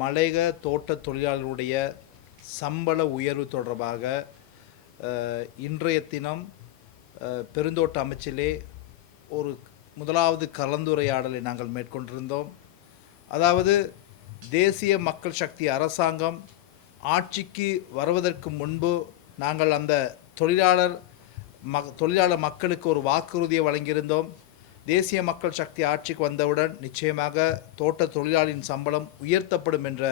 மலைக தோட்ட தொழிலாளர்களுடைய சம்பள உயர்வு தொடர்பாக இன்றைய தினம் பெருந்தோட்ட அமைச்சிலே ஒரு முதலாவது கலந்துரையாடலை நாங்கள் மேற்கொண்டிருந்தோம். அதாவது தேசிய மக்கள் சக்தி அரசாங்கம் ஆட்சிக்கு வருவதற்கு முன்பு நாங்கள் அந்த தொழிலாளர் ம தொழிலாளர் மக்களுக்கு ஒரு வாக்குறுதியை வழங்கியிருந்தோம். தேசிய மக்கள் சக்தி ஆட்சிக்கு வந்தவுடன் நிச்சயமாக தோட்ட தொழிலாளியின் சம்பளம் உயர்த்தப்படும் என்ற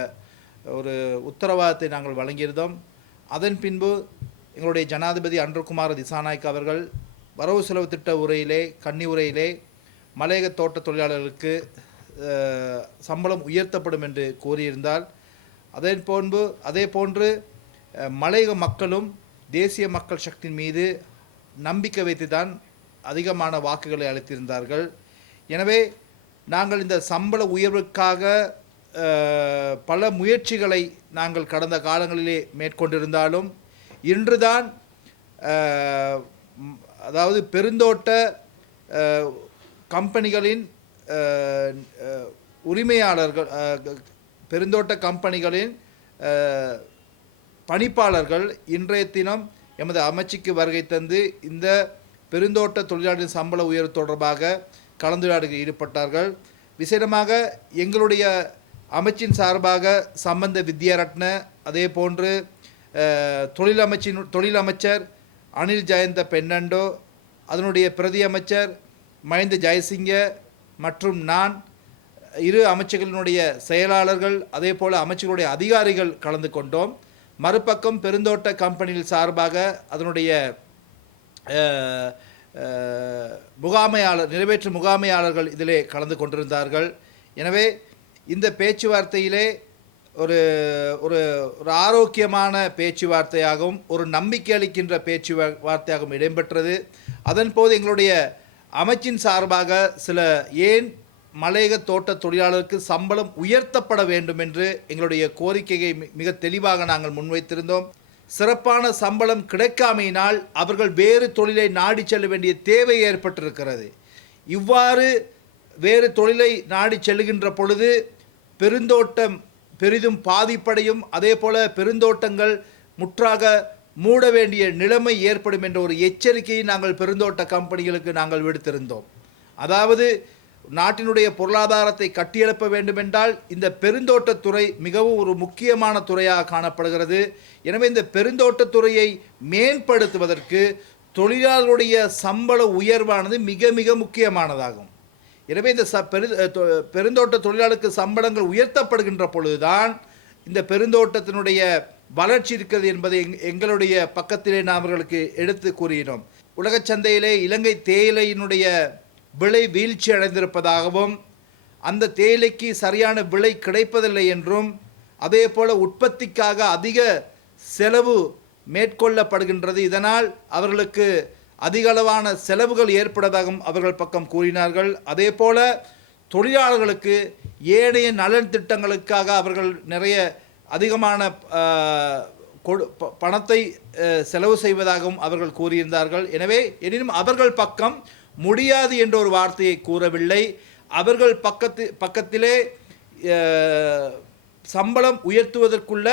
ஒரு உத்தரவாதத்தை நாங்கள் வழங்கியிருந்தோம். அதன் பின்பு எங்களுடைய ஜனாதிபதி அன்றுகுமார் திசாநாயக் அவர்கள் வரவு செலவு திட்ட உரையிலே கன்னி உரையிலே மலையக தோட்ட தொழிலாளர்களுக்கு சம்பளம் உயர்த்தப்படும் என்று கூறியிருந்தால் அதே போன்று அதே போன்று மலையக மக்களும் தேசிய மக்கள் சக்தியின் மீது நம்பிக்கை வைத்து தான் அதிகமான வாக்குகளை அளித்திருந்தார்கள். எனவே நாங்கள் இந்த சம்பள உயர்வுக்காக பல முயற்சிகளை நாங்கள் கடந்த காலங்களிலே மேற்கொண்டிருந்தாலும் இன்றுதான் அதாவது பெருந்தோட்ட கம்பெனிகளின் உரிமையாளர்கள் பெருந்தோட்ட கம்பெனிகளின் பணிப்பாளர்கள் இன்றைய தினம் எமது அமைச்சுக்கு வருகை தந்து இந்த பெருந்தோட்ட தொழிலாளர்களின் சம்பள உயர்வு தொடர்பாக கலந்துரையாடலில் ஈடுபட்டார்கள். விசேடமாக எங்களுடைய அமைச்சின் சார்பாக சம்பந்த வித்யாரட்ன அதே போன்று தொழில் அமைச்சின் தொழில் அமைச்சர் அனில் ஜெயந்த பெண்ணண்டோ அதனுடைய பிரதி அமைச்சர் மஹிந்த ஜெயசிங்க மற்றும் நான் இரு அமைச்சர்களினுடைய செயலாளர்கள் அதே போல் அமைச்சர்களுடைய அதிகாரிகள் கலந்து கொண்டோம். மறுபக்கம் பெருந்தோட்ட கம்பெனியில் சார்பாக அதனுடைய முகாமையாளர் நிறைவேற்று முகாமையாளர்கள் இதிலே கலந்து கொண்டிருந்தார்கள். எனவே இந்த பேச்சுவார்த்தையிலே ஒரு ஒரு ஒரு ஆரோக்கியமான பேச்சுவார்த்தையாகவும் ஒரு நம்பிக்கை அளிக்கின்ற பேச்சு வார்த்தையாகவும் இடம்பெற்றது. அதன் போது எங்களுடைய அமைச்சின் சார்பாக சில ஏன் மலையக தோட்ட தொழிலாளருக்கு சம்பளம் உயர்த்தப்பட வேண்டும் என்று எங்களுடைய கோரிக்கையை மி- மிக தெளிவாக நாங்கள் முன்வைத்திருந்தோம். சிறப்பான சம்பளம் கிடைக்காமையினால் அவர்கள் வேறு தொழிலை நாடி செல்ல வேண்டிய தேவை ஏற்பட்டிருக்கிறது. இவ்வாறு வேறு தொழிலை நாடி செல்லுகின்ற பொழுது பெருந்தோட்டம் பெரிதும் பாதிப்படையும். அதே போல பெருந்தோட்டங்கள் முற்றாக மூட வேண்டிய நிலைமை ஏற்படும் என்ற ஒரு எச்சரிக்கையை நாங்கள் பெருந்தோட்ட கம்பெனிகளுக்கு நாங்கள் விடுத்திருந்தோம். அதாவது நாட்டினுடைய பொருளாதாரத்தை கட்டியெழுப்ப வேண்டுமென்றால் இந்த பெருந்தோட்டத்துறை மிகவும் ஒரு முக்கியமான துறையாக காணப்படுகிறது. எனவே இந்த பெருந்தோட்டத்துறையை மேம்படுத்துவதற்கு தொழிலாளருடைய சம்பள உயர்வானது மிக மிக முக்கியமானதாகும். எனவே இந்த ச பெரு தொ- பெருந்தோட்ட தொழிலாளருக்கு சம்பளங்கள் உயர்த்தப்படுகின்ற பொழுதுதான் இந்த பெருந்தோட்டத்தினுடைய வளர்ச்சி இருக்கிறது என்பதை எங்- எங்களுடைய பக்கத்திலே நாம் அவர்களுக்கு எடுத்து கூறினோம். உலகச் சந்தையிலே இலங்கை தேயிலையினுடைய விலை வீழ்ச்சி அடைந்திருப்பதாகவும் அந்த தேயிலைக்கு சரியான விலை கிடைப்பதில்லை என்றும் அதே போல் உற்பத்திக்காக அதிக செலவு மேற்கொள்ளப்படுகின்றது. இதனால் அவர்களுக்கு அதிக அளவான செலவுகள் ஏற்படுவதாகவும் அவர்கள் பக்கம் கூறினார்கள். அதே போல் தொழிலாளர்களுக்கு ஏனைய நலன் திட்டங்களுக்காக அவர்கள் நிறைய அதிகமான கொடு ப- பணத்தை செலவு செய்வதாகவும் அவர்கள் கூறியிருந்தார்கள். எனவே எனினும் அவர்கள் பக்கம் முடியாது என்ற ஒரு வார்த்தையை கூறவில்லை. அவர்கள் பக்கத்து பக்கத்திலே சம்பளம் உயர்த்துவதற்குள்ள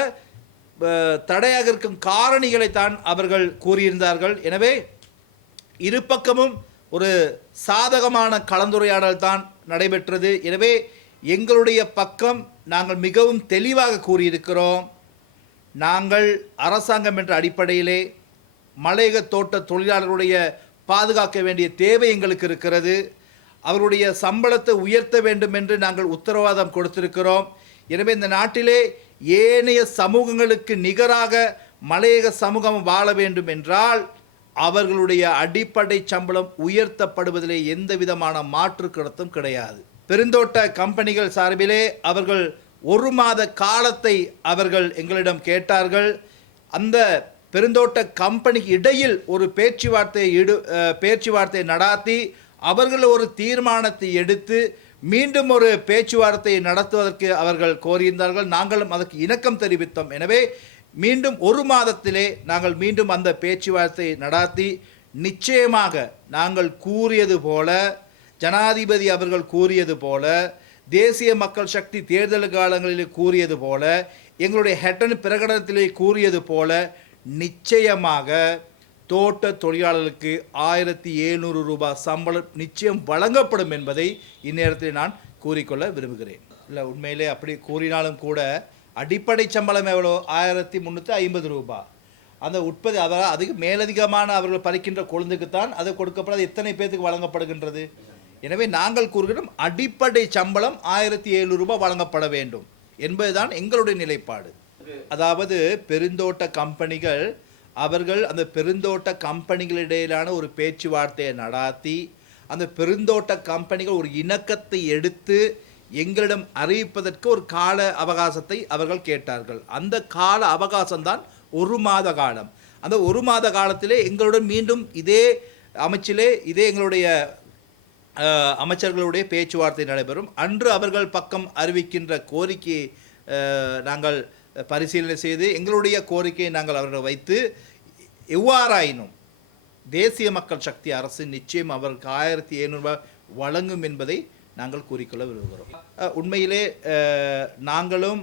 தடையாக இருக்கும் காரணிகளை தான் அவர்கள் கூறியிருந்தார்கள். எனவே இரு பக்கமும் ஒரு சாதகமான கலந்துரையாடல் தான் நடைபெற்றது. எனவே எங்களுடைய பக்கம் நாங்கள் மிகவும் தெளிவாக கூறியிருக்கிறோம். நாங்கள் அரசாங்கம் என்ற அடிப்படையிலே மலையக தோட்ட தொழிலாளர்களுடைய பாதுகாக்க வேண்டிய தேவை எங்களுக்கு இருக்கிறது. அவருடைய சம்பளத்தை உயர்த்த வேண்டும் என்று நாங்கள் உத்தரவாதம் கொடுத்திருக்கிறோம். எனவே இந்த நாட்டிலே ஏனைய சமூகங்களுக்கு நிகராக மலையக சமூகம் வாழ வேண்டும் என்றால் அவர்களுடைய அடிப்படை சம்பளம் உயர்த்தப்படுவதிலே எந்த விதமான மாற்று கருத்தும் கிடையாது. பெருந்தோட்ட கம்பெனிகள் சார்பிலே அவர்கள் ஒரு மாத காலத்தை அவர்கள் எங்களிடம் கேட்டார்கள். அந்த பெருந்தோட்ட கம்பெனிக்கு இடையில் ஒரு பேச்சுவார்த்தையை இடு பேச்சுவார்த்தை பேச்சுவார்த்தையை நடாத்தி அவர்கள் ஒரு தீர்மானத்தை எடுத்து மீண்டும் ஒரு பேச்சுவார்த்தையை நடத்துவதற்கு அவர்கள் கோரியிருந்தார்கள். நாங்களும் அதற்கு இணக்கம் தெரிவித்தோம். எனவே மீண்டும் ஒரு மாதத்திலே நாங்கள் மீண்டும் அந்த பேச்சுவார்த்தையை நடாத்தி நிச்சயமாக நாங்கள் கூறியது போல ஜனாதிபதி அவர்கள் கூறியது போல தேசிய மக்கள் சக்தி தேர்தல் காலங்களில் கூறியது போல எங்களுடைய ஹெட்டன் பிரகடனத்திலே கூறியது போல நிச்சயமாக தோட்ட தொழிலாளர்களுக்கு ஆயிரத்தி எழுநூறு ரூபாய் சம்பளம் நிச்சயம் வழங்கப்படும் என்பதை இந்நேரத்தில் நான் கூறிக்கொள்ள விரும்புகிறேன். இல்லை உண்மையிலே அப்படி கூறினாலும் கூட அடிப்படை சம்பளம் எவ்வளோ? ஆயிரத்தி முந்நூற்றி ஐம்பது ரூபாய். அந்த உற்பத்தி அதாவது அதுக்கு மேலதிகமான அவர்கள் பறிக்கின்ற கொழுந்துக்குத்தான் அது கொடுக்கப்படாது. எத்தனை பேர்த்துக்கு வழங்கப்படுகின்றது? எனவே நாங்கள் கூறுகிறோம் அடிப்படை சம்பளம் ஆயிரத்தி எழுநூறு ரூபாய் வழங்கப்பட வேண்டும் என்பதுதான் எங்களுடைய நிலைப்பாடு. அதாவது பெருந்தோட்ட கம்பெனிகள் அவர்கள் அந்த பெருந்தோட்ட கம்பெனிகளிடையிலான ஒரு பேச்சுவார்த்தையை நடாத்தி அந்த பெருந்தோட்ட கம்பெனிகள் ஒரு இணக்கத்தை எடுத்து எங்களிடம் அறிவிப்பதற்கு ஒரு கால அவகாசத்தை அவர்கள் கேட்டார்கள். அந்த கால அவகாசம்தான் ஒரு மாத காலம். அந்த ஒரு மாத காலத்திலே எங்களுடன் மீண்டும் இதே அமைச்சிலே இதே எங்களுடைய அமைச்சர்களுடைய பேச்சுவார்த்தை நடைபெறும். அன்று அவர்கள் பக்கம் அறிவிக்கின்ற கோரிக்கையை நாங்கள் பரிசீலனை செய்து எங்களுடைய கோரிக்கையை நாங்கள் அவர்கள் வைத்து எவ்வாறாயினும் தேசிய மக்கள் சக்தி அரசு நிச்சயம் அவருக்கு ஆயிரத்தி எழுநூறுபா வழங்கும் என்பதை நாங்கள் கூறிக்கொள்ள விரும்புகிறோம். உண்மையிலே நாங்களும்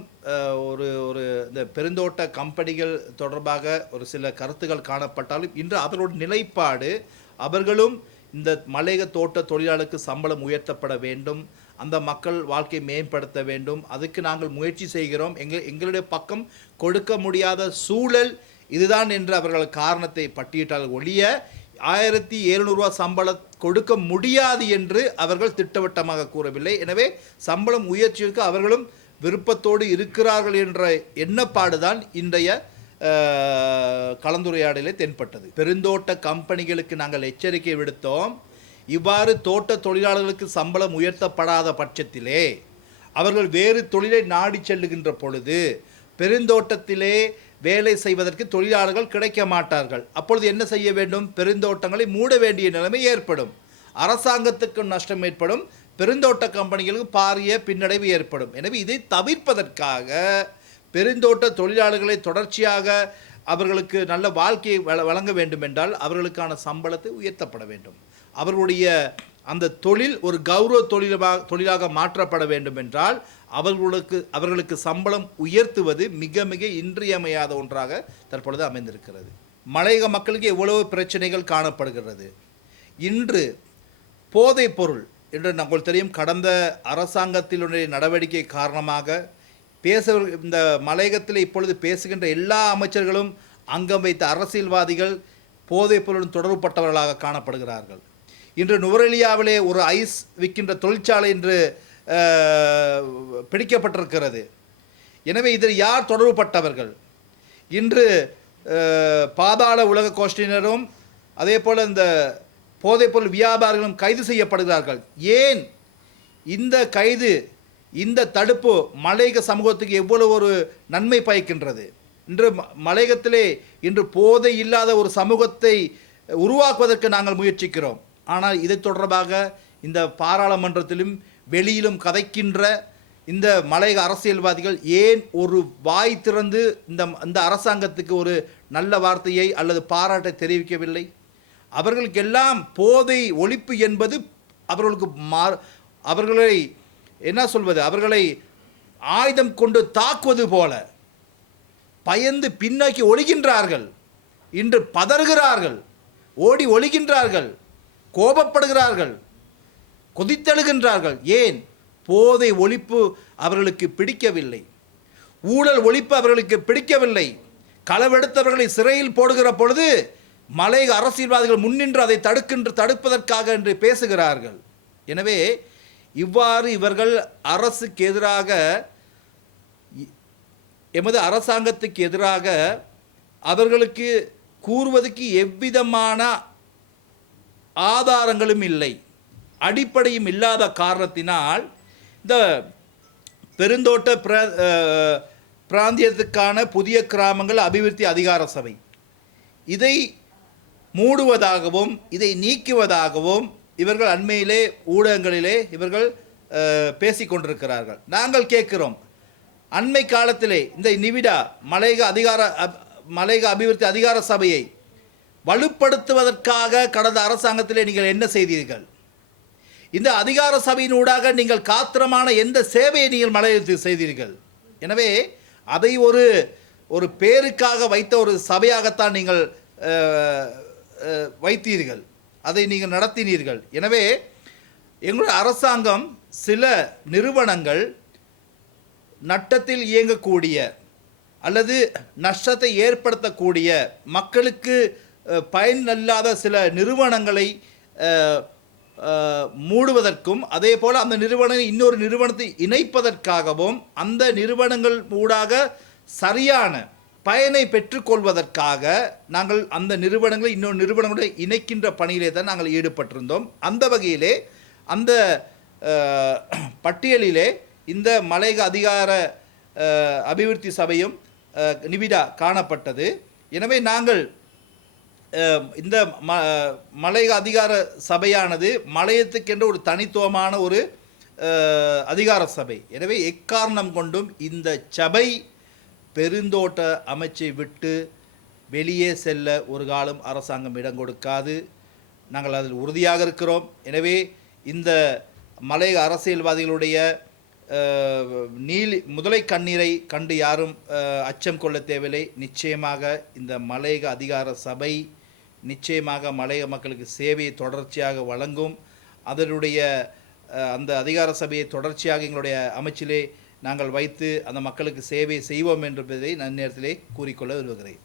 ஒரு ஒரு இந்த பெருந்தோட்ட கம்பெனிகள் தொடர்பாக ஒரு சில கருத்துக்கள் காணப்பட்டாலும் இன்று அவர்களோட நிலைப்பாடு அவர்களும் இந்த மலையக தோட்ட தொழிலாளருக்கு சம்பளம் உயர்த்தப்பட வேண்டும் அந்த மக்கள் வாழ்க்கை மேம்படுத்த வேண்டும். அதுக்கு நாங்கள் முயற்சி செய்கிறோம். எங்கள் எங்களுடைய பக்கம் கொடுக்க முடியாத சூழல் இதுதான் என்று அவர்கள் காரணத்தை பட்டியிட்டால் ஒழிய ஆயிரத்தி எழுநூறுவா சம்பளம் கொடுக்க முடியாது என்று அவர்கள் திட்டவட்டமாக கூறவில்லை. எனவே சம்பளம் உயர்ச்சிக்கு அவர்களும் விருப்பத்தோடு இருக்கிறார்கள் என்ற எண்ணப்பாடுதான் இன்றைய கலந்துரையாடலே தென்பட்டது. பெருந்தோட்ட கம்பெனிகளுக்கு நாங்கள் எச்சரிக்கை விடுத்தோம். இவ்வாறு தோட்ட தொழிலாளர்களுக்கு சம்பளம் உயர்த்தப்படாத பட்சத்திலே அவர்கள் வேறு தொழிலை நாடி செல்லுகின்ற பொழுது பெருந்தோட்டத்திலே வேலை செய்வதற்கு தொழிலாளர்கள் கிடைக்க மாட்டார்கள். அப்பொழுது என்ன செய்ய வேண்டும்? பெருந்தோட்டங்களை மூட வேண்டிய நிலைமை ஏற்படும். அரசாங்கத்துக்கும் நஷ்டம் ஏற்படும். பெருந்தோட்ட கம்பெனிகளுக்கு பாரிய பின்னடைவு ஏற்படும். எனவே இதை தவிர்ப்பதற்காக பெருந்தோட்ட தொழிலாளர்களை தொடர்ச்சியாக அவர்களுக்கு நல்ல வாழ்க்கையை வழங்க வேண்டும் என்றால் அவர்களுக்கான சம்பளத்தை உயர்த்தப்பட வேண்டும். அவர்களுடைய அந்த தொழில் ஒரு கௌரவ தொழிலாக தொழிலாக மாற்றப்பட வேண்டும் என்றால் அவர்களுக்கு அவர்களுக்கு சம்பளம் உயர்த்துவது மிக மிக இன்றியமையாத ஒன்றாக தற்பொழுது அமைந்திருக்கிறது. மலையக மக்களுக்கு எவ்வளவு பிரச்சனைகள் காணப்படுகிறது. இன்று போதைப் பொருள் என்று நமக்கு தெரியும். கடந்த அரசாங்கத்தினுடைய நடவடிக்கை காரணமாக பேச இந்த மலையகத்தில் இப்பொழுது பேசுகின்ற எல்லா அமைச்சர்களும் அங்கம் வைத்த அரசியல்வாதிகள் போதைப் பொருளுடன் தொடர்புபட்டவர்களாக காணப்படுகிறார்கள். இன்று நுவரெலியாவிலே ஒரு ஐஸ் விற்கின்ற தொழிற்சாலை இன்று பிடிக்கப்பட்டிருக்கிறது. எனவே இதில் யார் தொடர்புபட்டவர்கள்? இன்று பாதாள உலக கோஷ்டியினரும் அதே போல் இந்த போதைப்பொருள் வியாபாரிகளும் கைது செய்யப்படுகிறார்கள். ஏன்? இந்த கைது இந்த தடுப்பு மலையக சமூகத்துக்கு எவ்வளவு ஒரு நன்மை பயக்கின்றது. இன்று ம- மலையகத்திலே இன்று போதை இல்லாத ஒரு சமூகத்தை உருவாக்குவதற்கு நாங்கள் முயற்சிக்கிறோம். ஆனால் இது தொடர்பாக இந்த பாராளுமன்றத்திலும் வெளியிலும் கதைக்கின்ற இந்த மலையக அரசியல்வாதிகள் ஏன் ஒரு வாய் திறந்து இந்த இந்த அரசாங்கத்துக்கு ஒரு நல்ல வார்த்தையை அல்லது பாராட்டை தெரிவிக்கவில்லை? அவர்களுக்கெல்லாம் போதை ஒழிப்பு என்பது அவர்களுக்கு மா அவர்களை என்ன சொல்வது? அவர்களை ஆயுதம் கொண்டு தாக்குவது போல பயந்து பின்னோக்கி ஒழிகின்றார்கள் இன்று பதறுகிறார்கள். ஓடி ஒழிகின்றார்கள் கோபப்படுகிறார்கள் கொதித்தெழுகின்றார்கள். ஏன்? போதை ஒழிப்பு அவர்களுக்கு பிடிக்கவில்லை. ஊழல் ஒழிப்பு அவர்களுக்கு பிடிக்கவில்லை. களவெடுத்தவர்களை சிறையில் போடுகிற பொழுது மலை அரசியல்வாதிகள் முன்னின்று அதை தடுக்கின்ற தடுப்பதற்காக என்று பேசுகிறார்கள். எனவே இவ்வாறு இவர்கள் அரசுக்கு எதிராக எமது அரசாங்கத்துக்கு எதிராக அவர்களுக்கு கூறுவதற்கு எவ்விதமான ஆதாரங்களும் இல்லை. அடிப்படையும் இல்லாத காரணத்தினால் இந்த பெருந்தோட்ட பிர பிராந்தியத்துக்கான புதிய கிராமங்கள் அபிவிருத்தி அதிகார சபை. இதை மூடுவதாகவும் இதை நீக்குவதாகவும் இவர்கள் அண்மையிலே ஊடகங்களிலே இவர்கள் பேசிக்கொண்டிருக்கிறார்கள் நாங்கள் கேட்கிறோம் அண்மை காலத்திலே இந்த நிவிடா மலையக அதிகார மலையக அபிவிருத்தி அதிகார சபையை வலுப்படுத்துவதற்காக கடந்த அரசாங்கத்திலே நீங்கள் என்ன செய்தீர்கள்? இந்த அதிகார சபையினூடாக நீங்கள் காத்திரமான எந்த சேவையை நீங்கள் மலையெழுத்து செய்தீர்கள்? எனவே அதை ஒரு ஒரு பேருக்காக வைத்த ஒரு சபையாகத்தான் நீங்கள் வைத்தீர்கள். அதை நீங்கள் நடத்தினீர்கள். எனவே எங்களுடைய அரசாங்கம் சில நிறுவனங்கள் நட்டத்தில் இயங்கக்கூடிய அல்லது நஷ்டத்தை ஏற்படுத்தக்கூடிய மக்களுக்கு பயனல்லாத பயன் அல்லாத சில நிறுவனங்களை மூடுவதற்கும் அதே போல் அந்த நிறுவனம் இன்னொரு நிறுவனத்தை இணைப்பதற்காகவும் அந்த நிறுவனங்கள் ஊடாக சரியான பயனை பெற்றுக்கொள்வதற்காக நாங்கள் அந்த நிறுவனங்களை இன்னொரு நிறுவனங்களை இணைக்கின்ற பணியிலே தான் நாங்கள் ஈடுபட்டிருந்தோம். அந்த வகையிலே அந்த பட்டியலிலே இந்த மலையக அதிகார அபிவிருத்தி சபையும் நிவிடா காணப்பட்டது. எனவே நாங்கள் இந்த ம மலைய அதிகார சபையானது மலையத்துக்கென்ற ஒரு தனித்துவமான ஒரு அதிகார சபை. எனவே எக்காரணம் கொண்டும் இந்த சபை பெருந்தோட்ட அமைச்சை விட்டு வெளியே செல்ல ஒரு காலம் அரசாங்கம் இடம் கொடுக்காது. நாங்கள் அதில் உறுதியாக இருக்கிறோம். எனவே இந்த மலையக அரசியல்வாதிகளுடைய நீலி முதலை கண்ணீரை கண்டு யாரும் அச்சம் கொள்ள தேவையில்லை. நிச்சயமாக இந்த மலையக அதிகார சபை நிச்சயமாக மலைய மக்களுக்கு சேவையை தொடர்ச்சியாக வழங்கும். அதனுடைய அந்த அதிகார சபையை தொடர்ச்சியாக எங்களுடைய அமைச்சிலே நாங்கள் வைத்து அந்த மக்களுக்கு சேவை செய்வோம் என்பதை நான் நேரத்திலே கூறிக்கொள்ள விரும்புகிறேன்.